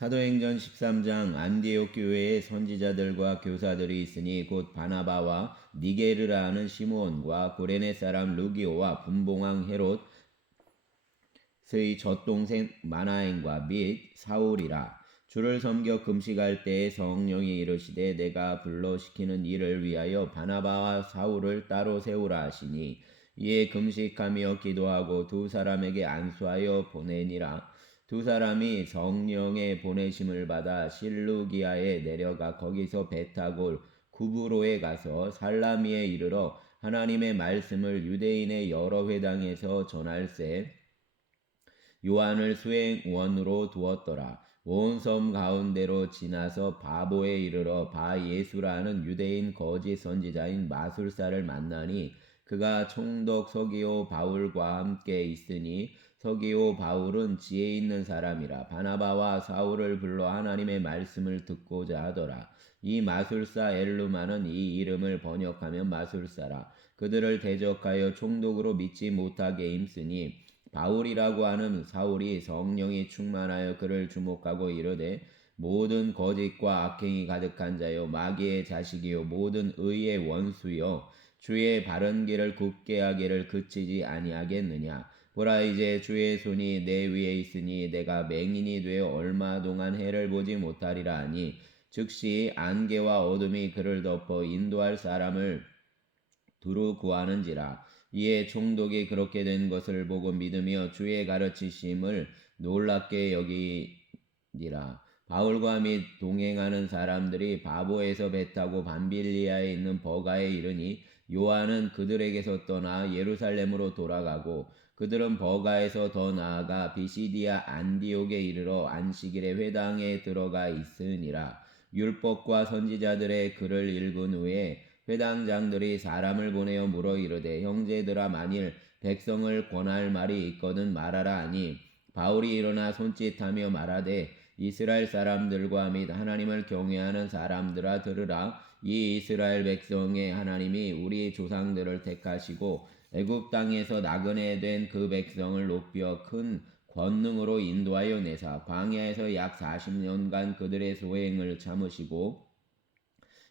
사도행전 13장 안디옥 교회에 선지자들과 교사들이 있으니 곧 바나바와 니게르라 하는 시므온과 구레네 사람 루기오와 분봉왕 헤롯의 젖동생 마나엔과 및 사울이라. 주를 섬겨 금식할 때에 성령이 이르시되 내가 불러 시키는 일을 위하여 바나바와 사울을 따로 세우라 하시니 이에 금식하며 기도하고 두 사람에게 안수하여 보내니라. 두 사람이 성령의 보내심을 받아 실루기아에 내려가 거기서 배 타고 구브로에 가서 살라미에 이르러 하나님의 말씀을 유대인의 여러 회당에서 전할세 요한을 수행원으로 두었더라. 온 섬 가운데로 지나서 바보에 이르러 바 예수라는 유대인 거짓 선지자인 마술사를 만나니 그가 총독 서기오 바울과 함께 있으니 서기오 바울은 지혜 있는 사람이라. 바나바와 사울을 불러 하나님의 말씀을 듣고자 하더라. 이 마술사 엘루마는 이 이름을 번역하면 마술사라. 그들을 대적하여 총독으로 믿지 못하게 힘쓰니 바울이라고 하는 사울이 성령이 충만하여 그를 주목하고 이르되 모든 거짓과 악행이 가득한 자요 마귀의 자식이요 모든 의의 원수요 주의 바른 길을 굽게 하기를 그치지 아니하겠느냐. 보라 이제 주의 손이 내 위에 있으니 내가 맹인이 되어 얼마 동안 해를 보지 못하리라 하니 즉시 안개와 어둠이 그를 덮어 인도할 사람을 두루 구하는지라. 이에 총독이 그렇게 된 것을 보고 믿으며 주의 가르치심을 놀랍게 여기니라. 바울과 및 동행하는 사람들이 바보에서 배 타고 밤빌리아에 있는 버가에 이르니 요한은 그들에게서 떠나 예루살렘으로 돌아가고 그들은 버가에서 더 나아가 비시디아 안디옥에 이르러 안식일에 회당에 들어가 있으니라. 율법과 선지자들의 글을 읽은 후에 회당장들이 사람을 보내어 물어 이르되 형제들아 만일 백성을 권할 말이 있거든 말하라 하니 바울이 일어나 손짓하며 말하되 이스라엘 사람들과 및 하나님을 경외하는 사람들아 들으라. 이 이스라엘 백성의 하나님이 우리 조상들을 택하시고 애굽 땅에서 나그네 된 그 백성을 높여 큰 권능으로 인도하여 내사 광야에서 약 40년간 그들의 소행을 참으시고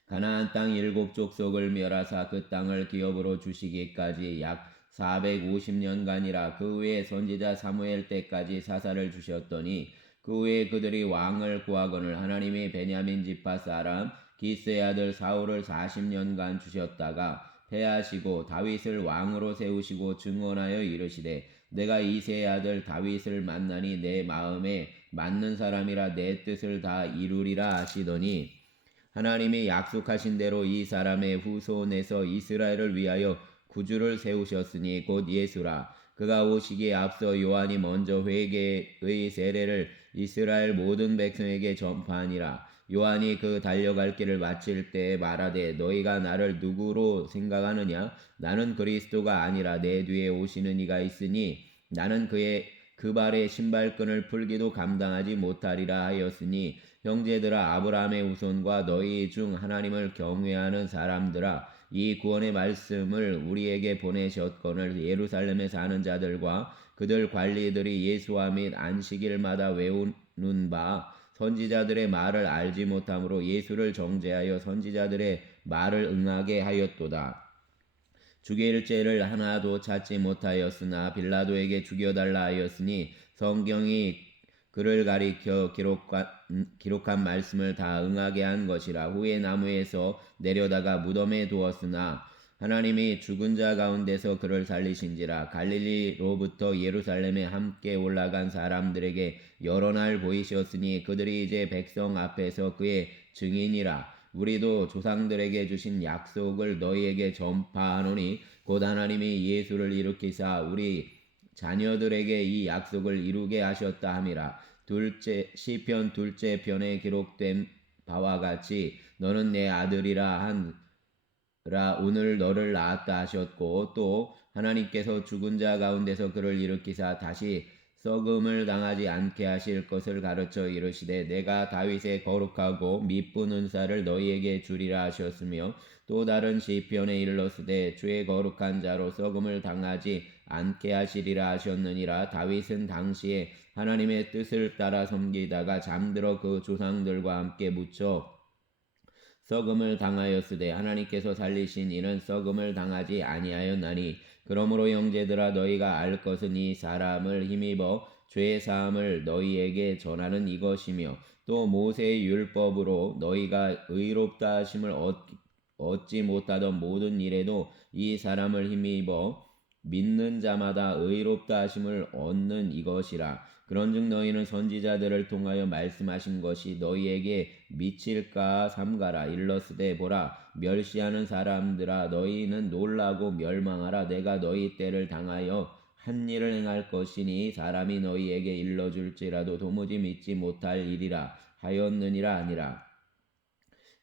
가나안 땅 7족속을 멸하사 그 땅을 기업으로 주시기까지 약 450년간이라. 그 후에 선지자 사무엘 때까지 사사를 주셨더니 그 후에 그들이 왕을 구하거늘 하나님이 베냐민 지파 사람 기스의 아들 사울을 40년간 주셨다가 패하시고 다윗을 왕으로 세우시고 증언하여 이르시되 내가 이새의 아들 다윗을 만나니 내 마음에 맞는 사람이라 내 뜻을 다 이루리라 하시더니 하나님이 약속하신 대로 이 사람의 후손에서 이스라엘을 위하여 구주를 세우셨으니 곧 예수라. 그가 오시기에 앞서 요한이 먼저 회개의 세례를 이스라엘 모든 백성에게 전파하니라. 요한이 그 달려갈 길을 마칠 때에 말하되 너희가 나를 누구로 생각하느냐? 나는 그리스도가 아니라 내 뒤에 오시는 이가 있으니 나는 그 발의 신발끈을 풀기도 감당하지 못하리라 하였으니 형제들아 아브라함의 후손과 너희 중 하나님을 경외하는 사람들아 이 구원의 말씀을 우리에게 보내셨거늘 예루살렘에 사는 자들과 그들 관리들이 예수와 및 안식일마다 외우는 바 선지자들의 말을 알지 못함으로 예수를 정죄하여 선지자들의 말을 응하게 하였도다. 죽일 죄를 하나도 찾지 못하였으나 빌라도에게 죽여달라 하였으니 성경이 그를 가리켜 기록한 말씀을 다 응하게 한 것이라. 후에 나무에서 내려다가 무덤에 두었으나 하나님이 죽은 자 가운데서 그를 살리신지라. 갈릴리로부터 예루살렘에 함께 올라간 사람들에게 여러 날 보이셨으니 그들이 이제 백성 앞에서 그의 증인이라. 우리도 조상들에게 주신 약속을 너희에게 전파하노니 곧 하나님이 예수를 일으키사 우리 자녀들에게 이 약속을 이루게 하셨다 함이라. 시편 둘째 편에 기록된 바와 같이 너는 내 아들이라 한라 오늘 너를 낳았다 하셨고 또 하나님께서 죽은 자 가운데서 그를 일으키사 다시 썩음을 당하지 않게 하실 것을 가르쳐 이르시되 내가 다윗의 거룩하고 미쁜 은사를 너희에게 주리라 하셨으며 또 다른 시편에 일렀으되 주의 거룩한 자로 썩음을 당하지 않게 하시리라 하셨느니라. 다윗은 당시에 하나님의 뜻을 따라 섬기다가 잠들어 그 조상들과 함께 묻혀 썩음을 당하였으되 하나님께서 살리신 이는 썩음을 당하지 아니하였나니. 그러므로 형제들아, 너희가 알 것은 이 사람을 힘입어 죄 사함을 너희에게 전하는 이것이며, 또 모세의 율법으로 너희가 의롭다 하심을 얻지 못하던 모든 일에도 이 사람을 힘입어 믿는 자마다 의롭다 하심을 얻는 이것이라. 그런즉 너희는 선지자들을 통하여 말씀하신 것이 너희에게 미칠까 삼가라. 일러스되 보라, 멸시하는 사람들아, 너희는 놀라고 멸망하라. 내가 너희 때를 당하여 한 일을 행할 것이니 사람이 너희에게 일러줄지라도 도무지 믿지 못할 일이라 하였느니라 하니라.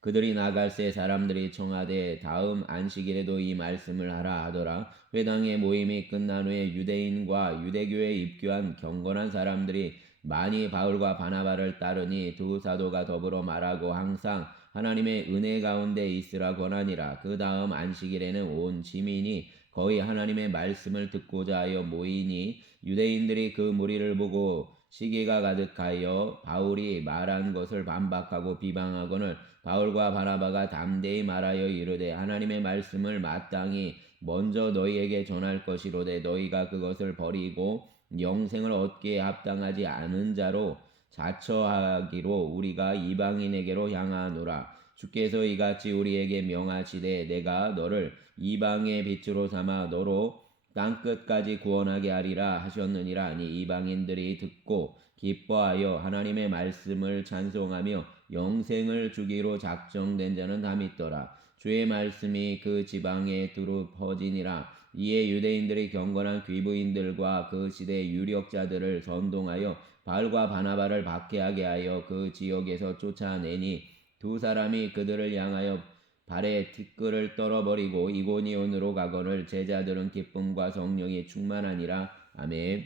그들이 나갈새 사람들이 청하되 다음 안식일에도 이 말씀을 하라 하더라. 회당의 모임이 끝난 후에 유대인과 유대교에 입교한 경건한 사람들이 많이 바울과 바나바를 따르니 두 사도가 더불어 말하고 항상 하나님의 은혜 가운데 있으라 권하니라. 그 다음 안식일에는 온 지민이 거의 하나님의 말씀을 듣고자 하여 모이니 유대인들이 그 무리를 보고 시기가 가득하여 바울이 말한 것을 반박하고 비방하거늘 바울과 바나바가 담대히 말하여 이르되 하나님의 말씀을 마땅히 먼저 너희에게 전할 것이로되 너희가 그것을 버리고 영생을 얻기에 합당하지 않은 자로 자처하기로 우리가 이방인에게로 향하노라. 주께서 이같이 우리에게 명하시되 내가 너를 이방의 빛으로 삼아 너로 땅끝까지 구원하게 하리라 하셨느니라 하니, 이방인들이 듣고 기뻐하여 하나님의 말씀을 찬송하며 영생을 주기로 작정된 자는 다 믿더라. 주의 말씀이 그 지방에 두루 퍼지니라. 이에 유대인들이 경건한 귀부인들과 그 시대 유력자들을 선동하여 바울과 바나바를 박해하게 하여 그 지역에서 쫓아내니 두 사람이 그들을 향하여 발에 티끌을 떨어버리고 이고니온으로 가거늘 제자들은 기쁨과 성령이 충만하니라. 아멘.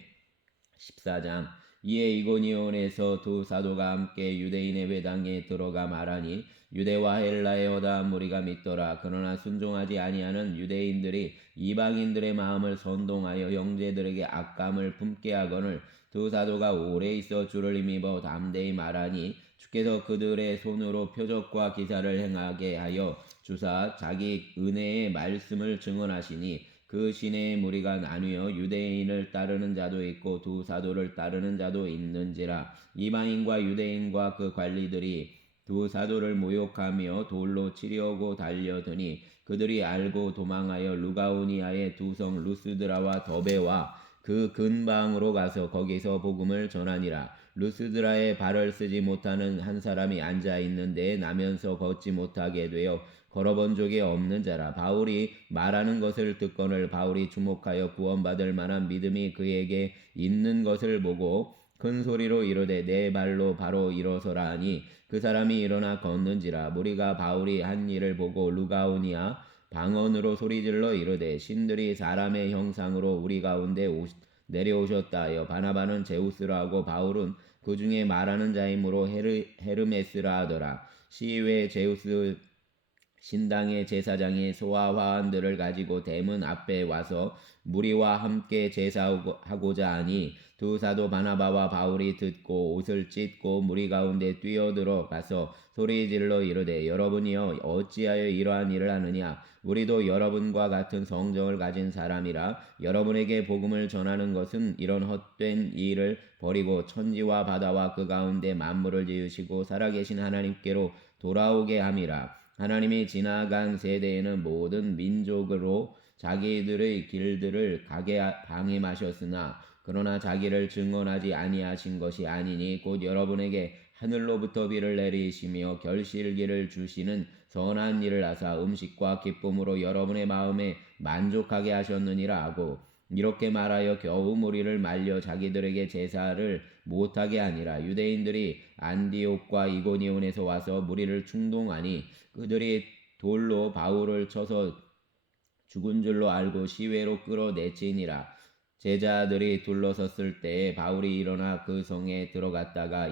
14장. 이에 이고니온에서 두 사도가 함께 유대인의 회당에 들어가 말하니 유대와 헬라의 허다한 무리가 믿더라. 그러나 순종하지 아니하는 유대인들이 이방인들의 마음을 선동하여 형제들에게 악감을 품게 하거늘 두 사도가 오래 있어 주를 힘입어 담대히 말하니 주께서 그들의 손으로 표적과 기사를 행하게 하여 주사 자기 은혜의 말씀을 증언하시니 그 시내의 무리가 나뉘어 유대인을 따르는 자도 있고 두 사도를 따르는 자도 있는지라. 이방인과 유대인과 그 관리들이 두 사도를 모욕하며 돌로 치려고 달려드니 그들이 알고 도망하여 루가오니아의 두 성 루스드라와 더베와 그 근방으로 가서 거기서 복음을 전하니라. 루스드라에 발을 쓰지 못하는 한 사람이 앉아 있는데 나면서 걷지 못하게 되어 걸어본 적이 없는 자라. 바울이 말하는 것을 듣거늘 바울이 주목하여 구원받을 만한 믿음이 그에게 있는 것을 보고 큰 소리로 이르되 내 발로 바로 일어서라 하니 그 사람이 일어나 걷는지라. 무리가 바울이 한 일을 보고 루가오니아 방언으로 소리질러 이르되 신들이 사람의 형상으로 우리 가운데 내려오셨다 하여 바나바는 제우스라 하고 바울은 그 중에 말하는 자이므로 헤르메스라 하더라. 시외 제우스 신당의 제사장이 소와 화환들을 가지고 대문 앞에 와서 무리와 함께 제사하고자 하니 두 사도 바나바와 바울이 듣고 옷을 찢고 무리 가운데 뛰어들어 가서 소리질러 이르되 여러분이여 어찌하여 이러한 일을 하느냐. 우리도 여러분과 같은 성정을 가진 사람이라. 여러분에게 복음을 전하는 것은 이런 헛된 일을 버리고 천지와 바다와 그 가운데 만물을 지으시고 살아계신 하나님께로 돌아오게 함이라. 하나님이 지나간 세대에는 모든 민족으로 자기들의 길들을 가게 방임하셨으나 그러나 자기를 증언하지 아니하신 것이 아니니 곧 여러분에게 하늘로부터 비를 내리시며 결실기를 주시는 선한 일을 하사 음식과 기쁨으로 여러분의 마음에 만족하게 하셨느니라 하고, 이렇게 말하여 겨우 무리를 말려 자기들에게 제사를 못하게 하니라. 유대인들이 안디옥과 이고니온에서 와서 무리를 충동하니 그들이 돌로 바울을 쳐서 죽은 줄로 알고 시외로 끌어내치니라. 제자들이 둘러섰을 때에 바울이 일어나 그 성에 들어갔다가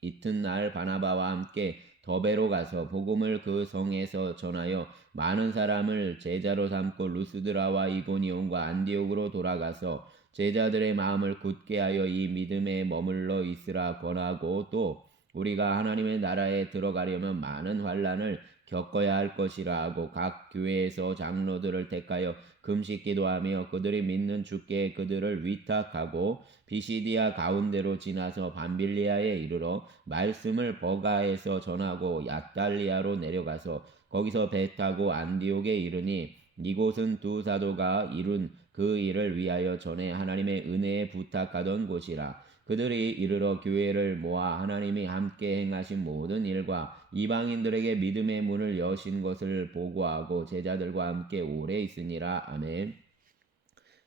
이튿날 바나바와 함께 더베로 가서 복음을 그 성에서 전하여 많은 사람을 제자로 삼고 루스드라와 이고니온과 안디옥으로 돌아가서 제자들의 마음을 굳게 하여 이 믿음에 머물러 있으라 권하고 또 우리가 하나님의 나라에 들어가려면 많은 환난을 겪어야 할 것이라 하고 각 교회에서 장로들을 택하여 금식 기도하며 그들이 믿는 주께 그들을 위탁하고 비시디아 가운데로 지나서 밤빌리아에 이르러 말씀을 버가에서 전하고 앗달리아로 내려가서 거기서 배 타고 안디옥에 이르니 이곳은 두 사도가 이룬 그 일을 위하여 전에 하나님의 은혜에 부탁하던 곳이라. 그들이 이르러 교회를 모아 하나님이 함께 행하신 모든 일과 이방인들에게 믿음의 문을 여신 것을 보고하고 제자들과 함께 오래 있으니라. 아멘.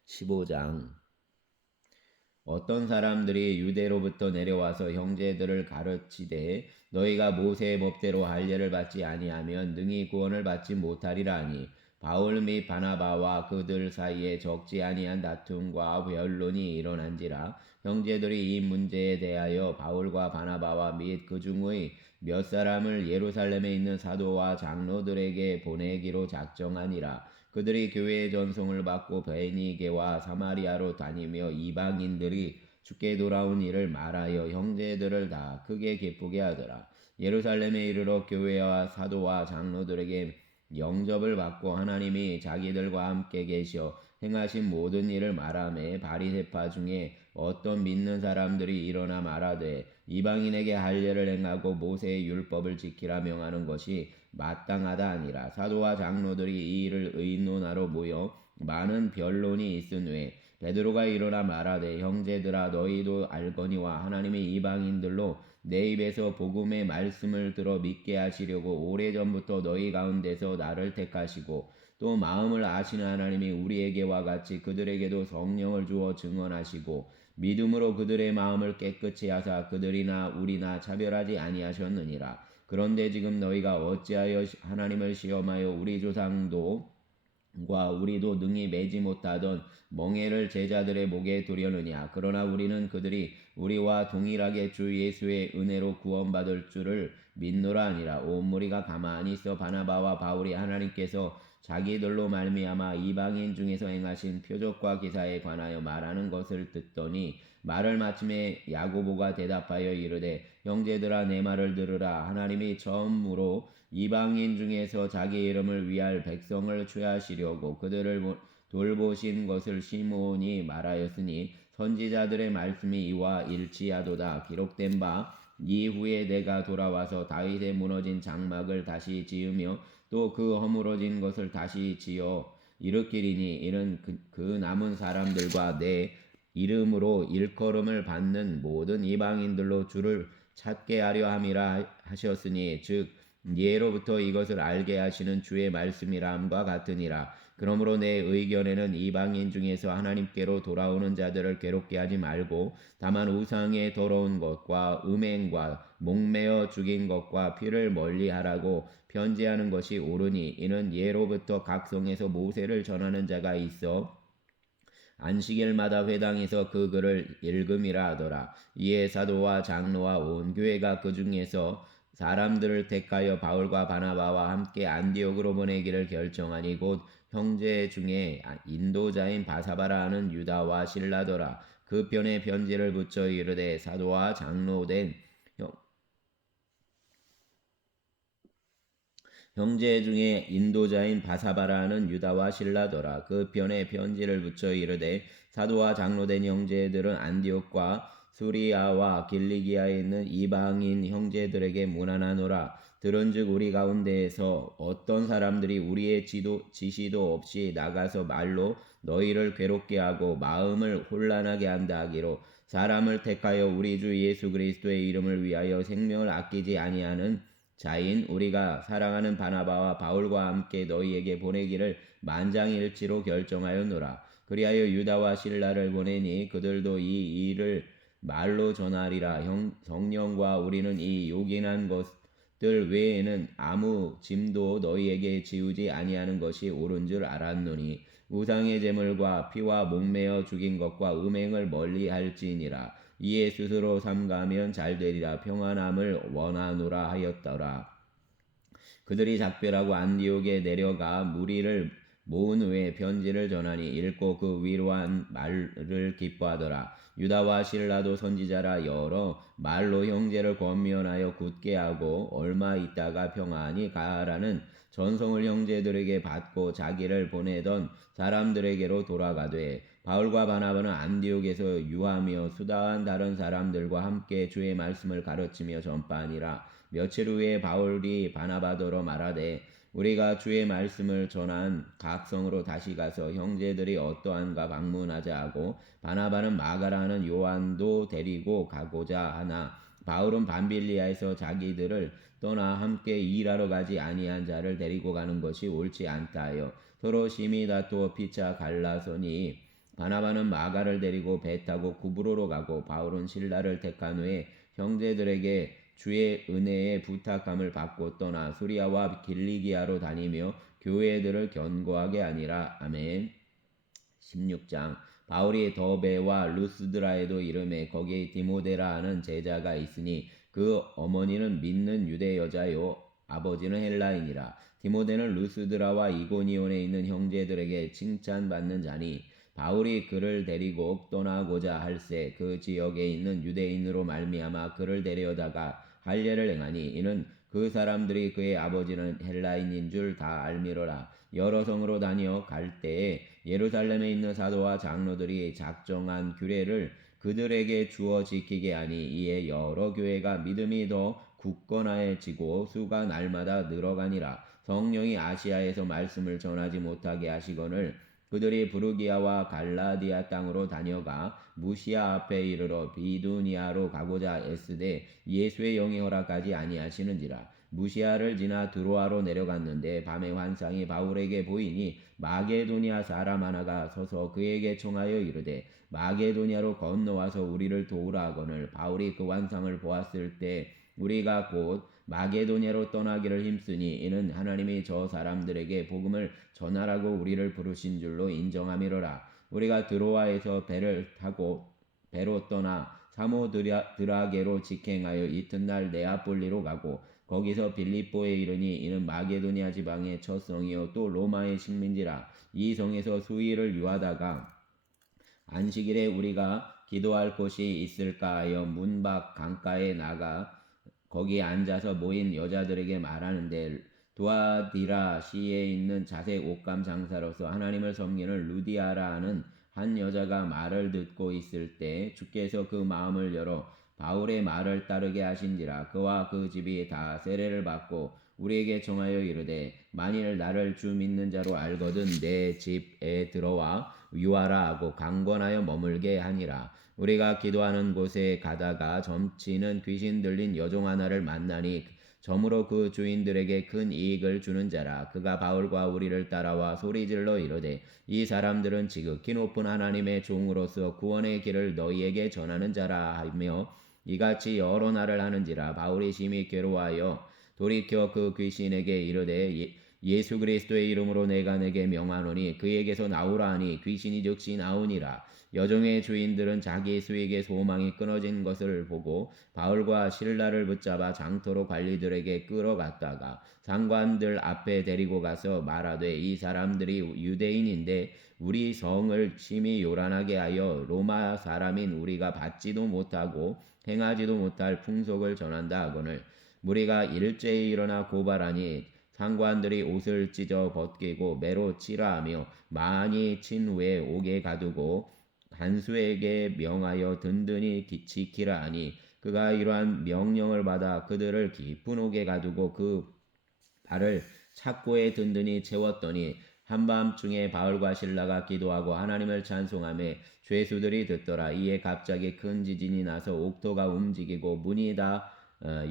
15장. 어떤 사람들이 유대로부터 내려와서 형제들을 가르치되 너희가 모세의 법대로 할례를 받지 아니하면 능히 구원을 받지 못하리라 하니 바울 및 바나바와 그들 사이에 적지 아니한 다툼과 변론이 일어난지라. 형제들이 이 문제에 대하여 바울과 바나바와 및 그 중의 몇 사람을 예루살렘에 있는 사도와 장로들에게 보내기로 작정하니라. 그들이 교회의 전송을 받고 베니게와 사마리아로 다니며 이방인들이 주께 돌아온 일을 말하여 형제들을 다 크게 기쁘게 하더라. 예루살렘에 이르러 교회와 사도와 장로들에게 영접을 받고 하나님이 자기들과 함께 계셔 행하신 모든 일을 말하며 바리새파 중에 어떤 믿는 사람들이 일어나 말하되 이방인에게 할례를 행하고 모세의 율법을 지키라 명하는 것이 마땅하다 아니라. 사도와 장로들이 이 일을 의논하러 모여 많은 변론이 있은 후에 베드로가 일어나 말하되 형제들아 너희도 알거니와 하나님이 이방인들로 내 입에서 복음의 말씀을 들어 믿게 하시려고 오래전부터 너희 가운데서 나를 택하시고 또 마음을 아시는 하나님이 우리에게와 같이 그들에게도 성령을 주어 증언하시고 믿음으로 그들의 마음을 깨끗이 하사 그들이나 우리나 차별하지 아니하셨느니라. 그런데 지금 너희가 어찌하여 하나님을 시험하여 우리 조상도 과 우리도 능히 매지 못하던 멍에를 제자들의 목에 두려느냐. 그러나 우리는 그들이 우리와 동일하게 주 예수의 은혜로 구원받을 줄을 믿노라 하니라. 온 무리가 가만히 있어 바나바와 바울이 하나님께서 자기들로 말미암아 이방인 중에서 행하신 표적과 기사에 관하여 말하는 것을 듣더니 말을 마침에 야고보가 대답하여 이르되 형제들아 내 말을 들으라. 하나님이 처음으로 이방인 중에서 자기 이름을 위할 백성을 취하시려고 그들을 돌보신 것을 시므온이 말하였으니 선지자들의 말씀이 이와 일치하도다. 기록된 바 이후에 내가 돌아와서 다윗의 무너진 장막을 다시 지으며 또 그 허물어진 것을 다시 지어 일으키리니 이는 그 남은 사람들과 내 이름으로 일컬음을 받는 모든 이방인들로 주를 찾게 하려 함이라 하셨으니 즉 예로부터 이것을 알게 하시는 주의 말씀이람과 같으니라. 그러므로 내 의견에는 이방인 중에서 하나님께로 돌아오는 자들을 괴롭게 하지 말고 다만 우상의 더러운 것과 음행과 목매어 죽인 것과 피를 멀리하라고 편지하는 것이 옳으니 이는 예로부터 각 성에서 모세를 전하는 자가 있어 안식일마다 회당에서 그 글을 읽음이라 하더라. 이에 사도와 장로와 온 교회가 그 중에서 사람들을 택하여 바울과 바나바와 함께 안디옥으로 보내기를 결정하니 곧 형제 중에 인도자인 바사바라 하는 유다와 실라더라. 그 편에 편지를 붙여 이르되 사도와 장로된 형제 중에 인도자인 바사바라는 유다와 실라더라. 그 편에 편지를 붙여 이르되 사도와 장로된 형제들은 안디옥과 수리아와 길리기아에 있는 이방인 형제들에게 문안하노라. 들은즉 우리 가운데에서 어떤 사람들이 우리의 지시도 없이 나가서 말로 너희를 괴롭게 하고 마음을 혼란하게 한다 하기로 사람을 택하여 우리 주 예수 그리스도의 이름을 위하여 생명을 아끼지 아니하는 자인 우리가 사랑하는 바나바와 바울과 함께 너희에게 보내기를 만장일치로 결정하였노라. 그리하여 유다와 실라를 보내니 그들도 이 일을 말로 전하리라. 성령과 우리는 이 요긴한 것들 외에는 아무 짐도 너희에게 지우지 아니하는 것이 옳은 줄 알았노니 우상의 제물과 피와 목매어 죽인 것과 음행을 멀리할지니라. 이에 스스로 삼가하면 잘되리라. 평안함을 원하노라 하였더라. 그들이 작별하고 안디옥에 내려가 무리를 모은 후에 편지를 전하니 읽고 그 위로한 말을 기뻐하더라. 유다와 실라도 선지자라 여러 말로 형제를 권면하여 굳게 하고 얼마 있다가 평안히 가라는 전송을 형제들에게 받고 자기를 보내던 사람들에게로 돌아가되 바울과 바나바는 안디옥에서 유하며 수다한 다른 사람들과 함께 주의 말씀을 가르치며 전파하니라. 며칠 후에 바울이 바나바더러 말하되 우리가 주의 말씀을 전한 각 성으로 다시 가서 형제들이 어떠한가 방문하자 하고 바나바는 마가라는 요한도 데리고 가고자 하나 바울은 밤빌리아에서 자기들을 떠나 함께 일하러 가지 아니한 자를 데리고 가는 것이 옳지 않다 하여 서로 심히 다투어 피차 갈라서니 바나바는 마가를 데리고 배 타고 구브로로 가고 바울은 실라를 택한 후에 형제들에게 주의 은혜에 부탁함을 받고 떠나 수리아와 길리기아로 다니며 교회들을 견고하게 하니라. 아멘. 16장 바울이 더베와 루스드라에도 이름에 거기에 디모데라 하는 제자가 있으니 그 어머니는 믿는 유대 여자요 아버지는 헬라인이라. 디모데는 루스드라와 이고니온에 있는 형제들에게 칭찬받는 자니 바울이 그를 데리고 떠나고자 할새 그 지역에 있는 유대인으로 말미암아 그를 데려다가 할례를 행하니 이는 그 사람들이 그의 아버지는 헬라인인 줄 다 알미러라. 여러 성으로 다녀 갈 때에 예루살렘에 있는 사도와 장로들이 작정한 규례를 그들에게 주어 지키게 하니 이에 여러 교회가 믿음이 더 굳건해지고 수가 날마다 늘어가니라. 성령이 아시아에서 말씀을 전하지 못하게 하시거늘 그들이 부르기아와 갈라디아 땅으로 다녀가 무시아 앞에 이르러 비두니아로 가고자 애쓰되 예수의 영이 허락하지 아니하시는지라. 무시아를 지나 드로아로 내려갔는데 밤에 환상이 바울에게 보이니 마게도니아 사람 하나가 서서 그에게 청하여 이르되 마게도니아로 건너와서 우리를 도우라 하거늘 바울이 그 환상을 보았을 때 우리가 곧 마게도냐로 떠나기를 힘쓰니 이는 하나님이 저 사람들에게 복음을 전하라고 우리를 부르신 줄로 인정함이로라. 우리가 드로아에서 배를 타고 배로 떠나 사모드라게로 직행하여 이튿날 네아폴리로 가고 거기서 빌립보에 이르니 이는 마게도냐 지방의 첫 성이요 또 로마의 식민지라. 이 성에서 수일을 유하다가 안식일에 우리가 기도할 곳이 있을까 하여 문 밖 강가에 나가 거기에 앉아서 모인 여자들에게 말하는데 두아디라 시에 있는 자색 옷감 장사로서 하나님을 섬기는 루디아라 하는 한 여자가 말을 듣고 있을 때 주께서 그 마음을 열어 바울의 말을 따르게 하신지라. 그와 그 집이 다 세례를 받고 우리에게 정하여 이르되 만일 나를 주 믿는 자로 알거든 내 집에 들어와 유하라 하고 강권하여 머물게 하니라. 우리가 기도하는 곳에 가다가 점치는 귀신 들린 여종 하나를 만나니 점으로 그 주인들에게 큰 이익을 주는 자라. 그가 바울과 우리를 따라와 소리질러 이르되 이 사람들은 지극히 높은 하나님의 종으로서 구원의 길을 너희에게 전하는 자라 하며 이같이 여러 날을 하는지라. 바울이 심히 괴로워하여 돌이켜 그 귀신에게 이르되 예수 그리스도의 이름으로 내가 내게 명하노니 그에게서 나오라 하니 귀신이 즉시 나오니라. 여종의 주인들은 자기 수익의 소망이 끊어진 것을 보고 바울과 실라를 붙잡아 장터로 관리들에게 끌어갔다가 상관들 앞에 데리고 가서 말하되 이 사람들이 유대인인데 우리 성을 심히 요란하게 하여 로마 사람인 우리가 받지도 못하고 행하지도 못할 풍속을 전한다 하거늘 무리가 일제히 일어나 고발하니 상관들이 옷을 찢어 벗기고 매로 치라 하며 많이 친 후에 옥에 가두고 간수에게 명하여 든든히 지키라 하니 그가 이러한 명령을 받아 그들을 깊은 옥에 가두고 그 발을 착고에 든든히 채웠더니 한밤중에 바울과 실라가 기도하고 하나님을 찬송하며 죄수들이 듣더라. 이에 갑자기 큰 지진이 나서 옥토가 움직이고 문이 다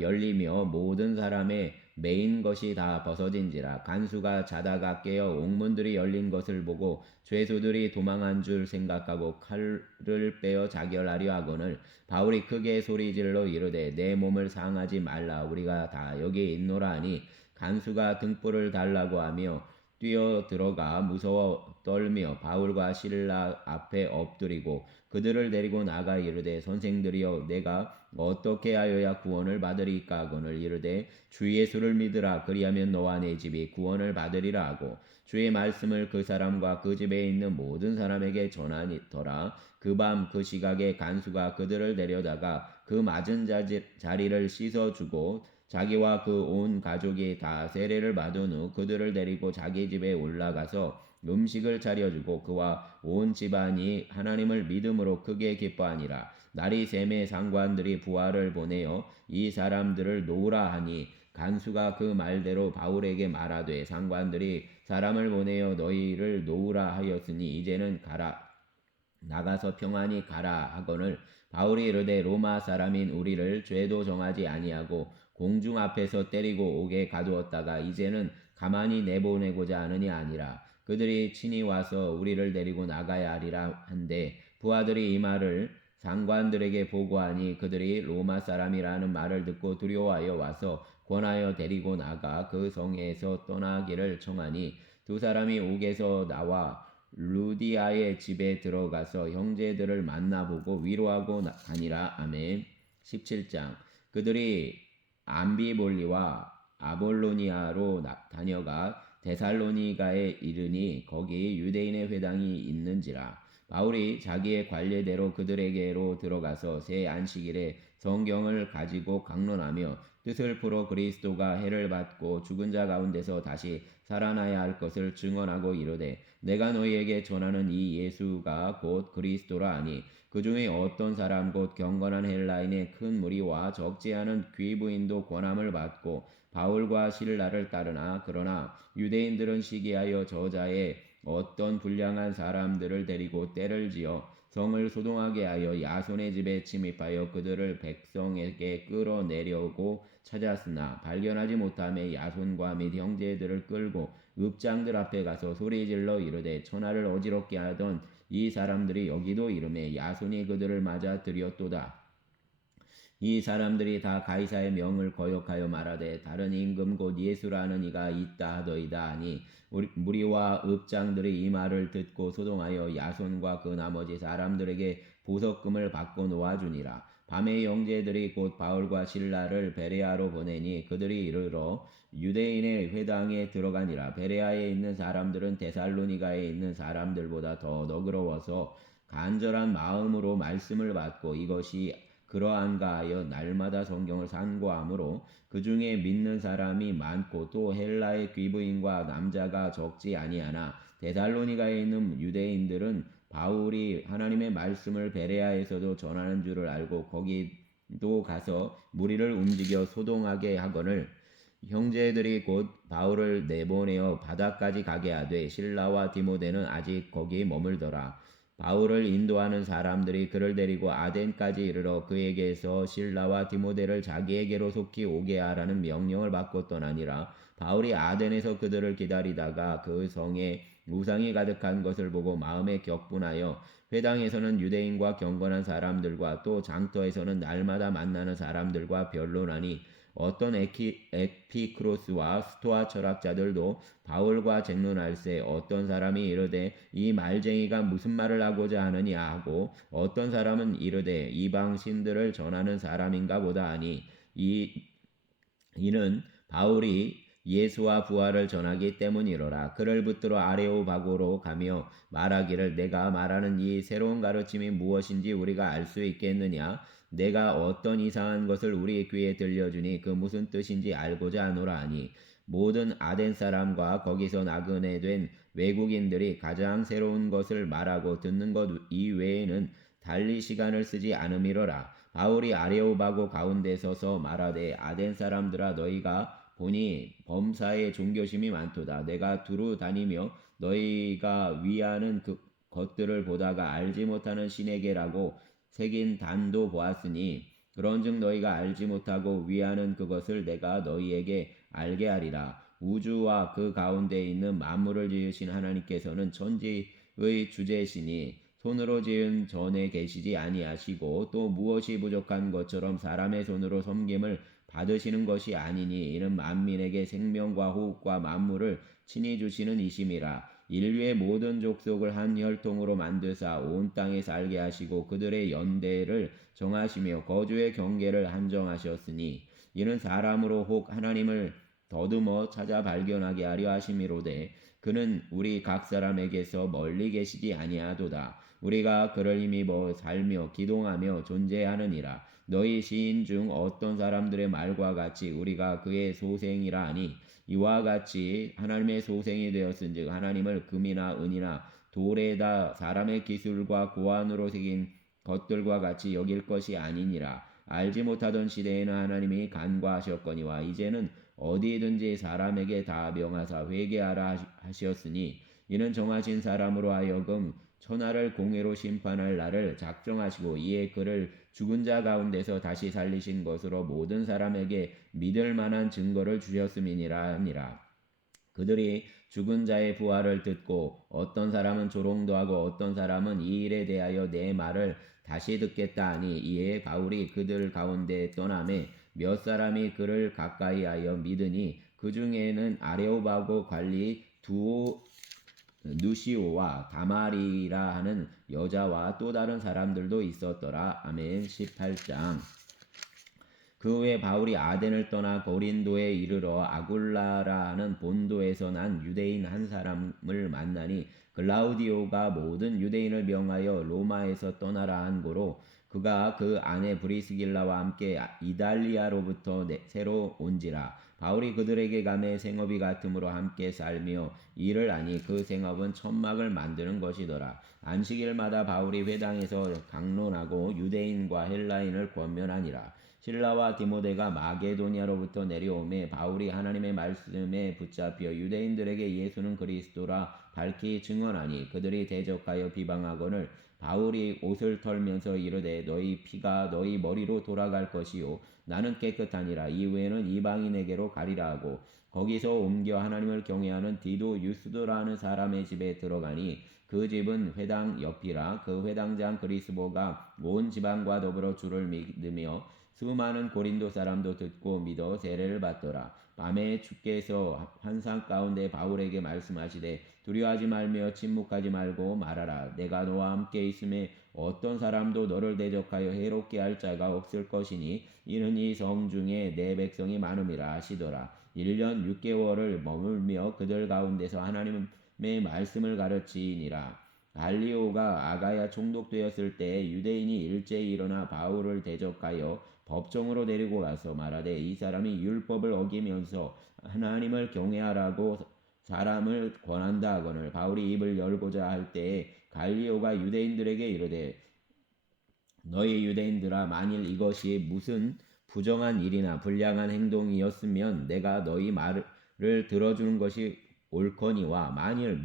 열리며 모든 사람의 메인 것이 다 벗어진지라. 간수가 자다가 깨어 옥문들이 열린 것을 보고 죄수들이 도망한 줄 생각하고 칼을 빼어 자결하려 하거늘 바울이 크게 소리질러 이르되 내 몸을 상하지 말라 우리가 다 여기 있노라 하니 간수가 등불을 달라고 하며 뛰어 들어가 무서워 떨며 바울과 실라 앞에 엎드리고 그들을 데리고 나가 이르되 선생들이여 내가 어떻게 하여야 구원을 받으리까 하거늘 이르되 주 예수를 믿으라 그리하면 너와 내 집이 구원을 받으리라 하고 주의 말씀을 그 사람과 그 집에 있는 모든 사람에게 전하니더라. 그 밤 그 시각에 간수가 그들을 데려다가 그 맞은 자리를 씻어주고 자기와 그 온 가족이 다 세례를 받은 후 그들을 데리고 자기 집에 올라가서 음식을 차려주고 그와 온 집안이 하나님을 믿음으로 크게 기뻐하니라. 날이 샘에 상관들이 부하를 보내어 이 사람들을 놓으라 하니 간수가 그 말대로 바울에게 말하되 상관들이 사람을 보내어 너희를 놓으라 하였으니 이제는 가라 나가서 평안히 가라 하거늘 바울이 이르되 로마 사람인 우리를 죄도 정하지 아니하고 공중 앞에서 때리고 옥에 가두었다가 이제는 가만히 내보내고자 하느니 아니라 그들이 친히 와서 우리를 데리고 나가야 하리라 한데 부하들이 이 말을 상관들에게 보고하니 그들이 로마 사람이라는 말을 듣고 두려워하여 와서 권하여 데리고 나가 그 성에서 떠나기를 청하니 두 사람이 옥에서 나와 루디아의 집에 들어가서 형제들을 만나보고 위로하고 가니라. 아멘. 17장 그들이 암비볼리와 아볼로니아로 다녀가 데살로니가에 이르니 거기 유대인의 회당이 있는지라. 바울이 자기의 관례대로 그들에게로 들어가서 새 안식일에 성경을 가지고 강론하며 뜻을 풀어 그리스도가 해를 받고 죽은 자 가운데서 다시 살아나야 할 것을 증언하고 이르되 내가 너희에게 전하는 이 예수가 곧 그리스도라 하니 그 중에 어떤 사람 곧 경건한 헬라인의 큰 무리와 적지 않은 귀부인도 권함을 받고 바울과 실라를 따르나 그러나 유대인들은 시기하여 저자의 어떤 불량한 사람들을 데리고 때를 지어 성을 소동하게 하여 야손의 집에 침입하여 그들을 백성에게 끌어내려고 찾았으나 발견하지 못하며 야손과 및 형제들을 끌고 읍장들 앞에 가서 소리질러 이르되 천하를 어지럽게 하던 이 사람들이 여기도 이르매 야손이 그들을 맞아 들였도다. 이 사람들이 다 가이사의 명을 거역하여 말하되 다른 임금 곧 예수라는 이가 있다 하더이다 하니 무리와 읍장들이 이 말을 듣고 소동하여 야손과 그 나머지 사람들에게 보석금을 받고 놓아주니라. 밤에 형제들이 곧 바울과 실라를 베레아로 보내니 그들이 이르러 유대인의 회당에 들어가니라. 베레아에 있는 사람들은 데살로니가에 있는 사람들보다 더 너그러워서 간절한 마음으로 말씀을 받고 이것이 그러한가 하여 날마다 성경을 상고하므로 그 중에 믿는 사람이 많고 또 헬라의 귀부인과 남자가 적지 아니하나 데살로니가에 있는 유대인들은 바울이 하나님의 말씀을 베레아에서도 전하는 줄을 알고 거기도 가서 무리를 움직여 소동하게 하거늘 형제들이 곧 바울을 내보내어 바다까지 가게 하되 실라와 디모데는 아직 거기 머물더라. 바울을 인도하는 사람들이 그를 데리고 아덴까지 이르러 그에게서 실라와 디모데를 자기에게로 속히 오게 하라는 명령을 받고 떠나니라. 바울이 아덴에서 그들을 기다리다가 그 성에 우상이 가득한 것을 보고 마음에 격분하여 회당에서는 유대인과 경건한 사람들과 또 장터에서는 날마다 만나는 사람들과 변론하니 어떤 에피크로스와 스토아 철학자들도 바울과 쟁론할세 어떤 사람이 이르되 이 말쟁이가 무슨 말을 하고자 하느냐 하고 어떤 사람은 이르되 이방 신들을 전하는 사람인가 보다 하니 이는 바울이 예수와 부활을 전하기 때문이로라. 그를 붙들어 아레오바고로 가며 말하기를 내가 말하는 이 새로운 가르침이 무엇인지 우리가 알 수 있겠느냐. 내가 어떤 이상한 것을 우리 귀에 들려주니 그 무슨 뜻인지 알고자 하노라 하니 모든 아덴 사람과 거기서 나그네 된 외국인들이 가장 새로운 것을 말하고 듣는 것 이외에는 달리 시간을 쓰지 않음이로라. 바울이 아레오바고 가운데 서서 말하되 아덴 사람들아 너희가 보니 범사에 종교심이 많도다. 내가 두루 다니며 너희가 위하는 그 것들을 보다가 알지 못하는 신에게라고 새긴 단도 보았으니 그런즉 너희가 알지 못하고 위하는 그것을 내가 너희에게 알게 하리라. 우주와 그 가운데 있는 만물을 지으신 하나님께서는 천지의 주제시니 손으로 지은 전에 계시지 아니하시고 또 무엇이 부족한 것처럼 사람의 손으로 섬김을 받으시는 것이 아니니 이는 만민에게 생명과 호흡과 만물을 친히 주시는 이심이라. 인류의 모든 족속을 한 혈통으로 만드사 온 땅에 살게 하시고 그들의 연대를 정하시며 거주의 경계를 한정하셨으니 이는 사람으로 혹 하나님을 더듬어 찾아 발견하게 하려 하심이로되 그는 우리 각 사람에게서 멀리 계시지 아니하도다. 우리가 그를 힘입어 살며 기동하며 존재하느니라. 너희 시인 중 어떤 사람들의 말과 같이 우리가 그의 소생이라 하니 이와 같이 하나님의 소생이 되었은즉 하나님을 금이나 은이나 돌에다 사람의 기술과 고안으로 새긴 것들과 같이 여길 것이 아니니라. 알지 못하던 시대에는 하나님이 간과하셨거니와 이제는 어디든지 사람에게 다 명하사 회개하라 하셨으니 이는 정하신 사람으로 하여금 천하를 공의로 심판할 날을 작정하시고 이에 그를 죽은 자 가운데서 다시 살리신 것으로 모든 사람에게 믿을 만한 증거를 주셨음이니라 하니라. 그들이 죽은 자의 부활을 듣고 어떤 사람은 조롱도 하고 어떤 사람은 이 일에 대하여 내 말을 다시 듣겠다 하니 이에 바울이 그들 가운데 떠나매 몇 사람이 그를 가까이하여 믿으니 그 중에는 아레오바고 관리 두오 누시오와 다마리라 하는 여자와 또 다른 사람들도 있었더라. 아멘. 18장. 그 후에 바울이 아덴을 떠나 고린도에 이르러 아굴라라 하는 본도에서 난 유대인 한 사람을 만나니 글라우디오가 모든 유대인을 명하여 로마에서 떠나라 한 고로 그가 그 아내 브리스길라와 함께 이달리아로부터 새로 온지라. 바울이 그들에게 가매 생업이 같으므로 함께 살며 일을 하니 그 생업은 천막을 만드는 것이더라. 안식일마다 바울이 회당에서 강론하고 유대인과 헬라인을 권면하니라. 실라와 디모데가 마게도니아로부터 내려오매 바울이 하나님의 말씀에 붙잡혀 유대인들에게 예수는 그리스도라 밝히 증언하니 그들이 대적하여 비방하거늘 바울이 옷을 털면서 이르되 너희 피가 너희 머리로 돌아갈 것이요 나는 깨끗하니라. 이후에는 이방인에게로 가리라 하고 거기서 옮겨 하나님을 경외하는 디도 유스도라는 사람의 집에 들어가니 그 집은 회당 옆이라. 그 회당장 그리스보가 온 지방과 더불어 주를 믿으며 수많은 고린도 사람도 듣고 믿어 세례를 받더라. 밤에 주께서 환상 가운데 바울에게 말씀하시되 두려워하지 말며 침묵하지 말고 말하라. 내가 너와 함께 있음에 어떤 사람도 너를 대적하여 해롭게 할 자가 없을 것이니 이는 이 성 중에 내 백성이 많음이라 하시더라. 1년 6개월을 머물며 그들 가운데서 하나님의 말씀을 가르치니라. 갈리오가 아가야 총독되었을 때 유대인이 일제히 일어나 바울을 대적하여 법정으로 데리고 가서 말하되 이 사람이 율법을 어기면서 하나님을 경외하라고 사람을 권한다 하거늘 바울이 입을 열고자 할 때에 갈리오가 유대인들에게 이르되 너희 유대인들아 만일 이것이 무슨 부정한 일이나 불량한 행동이었으면 내가 너희 말을 들어주는 것이 옳거니와 만일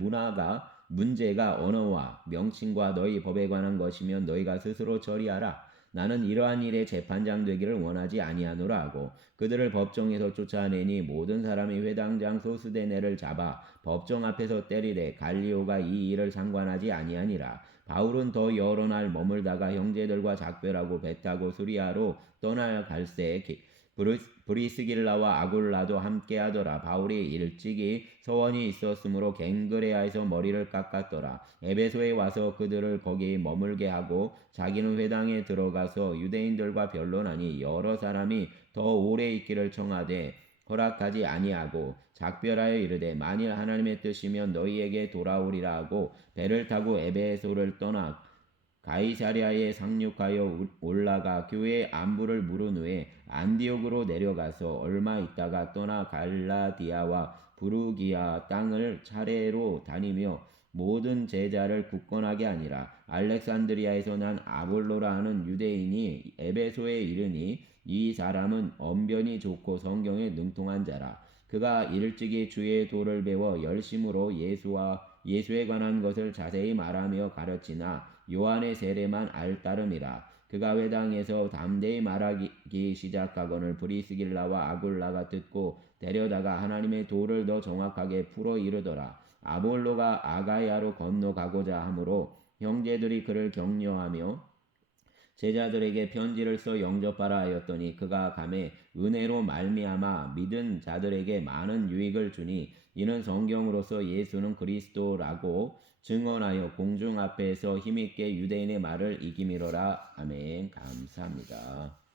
문제가 언어와 명칭과 너희 법에 관한 것이면 너희가 스스로 처리하라. 나는 이러한 일에 재판장 되기를 원하지 아니하노라 하고 그들을 법정에서 쫓아내니 모든 사람이 회당장 소스데네를 잡아 법정 앞에서 때리되 갈리오가 이 일을 상관하지 아니하니라. 바울은 더 여러 날 머물다가 형제들과 작별하고 배 타고 수리아로 떠날 갈새 브리스길라와 아굴라도 함께하더라. 바울이 일찍이 서원이 있었으므로 갱그레아에서 머리를 깎았더라. 에베소에 와서 그들을 거기 머물게 하고 자기는 회당에 들어가서 유대인들과 변론하니 여러 사람이 더 오래 있기를 청하되 허락하지 아니하고 작별하여 이르되 만일 하나님의 뜻이면 너희에게 돌아오리라 하고 배를 타고 에베소를 떠나 가이사랴에 상륙하여 올라가 교회의 안부를 물은 후에 안디옥으로 내려가서 얼마 있다가 떠나 갈라디아와 부르기아 땅을 차례로 다니며 모든 제자를 굳건하게 하니라. 알렉산드리아에서 난 아볼로라 하는 유대인이 에베소에 이르니 이 사람은 언변이 좋고 성경에 능통한 자라. 그가 일찍이 주의 도를 배워 열심으로 예수에 관한 것을 자세히 말하며 가르치나 요한의 세례만 알 따름이라. 그가 회당에서 담대히 말하기 시작하거늘 브리스길라와 아굴라가 듣고 데려다가 하나님의 도를 더 정확하게 풀어 이르더라. 아볼로가 아가야로 건너가고자 하므로 형제들이 그를 격려하며 제자들에게 편지를 써 영접하라 하였더니 그가 감에 은혜로 말미암아 믿은 자들에게 많은 유익을 주니 이는 성경으로서 예수는 그리스도라고 증언하여 공중 앞에서 힘있게 유대인의 말을 이기미로라. 아멘. 감사합니다.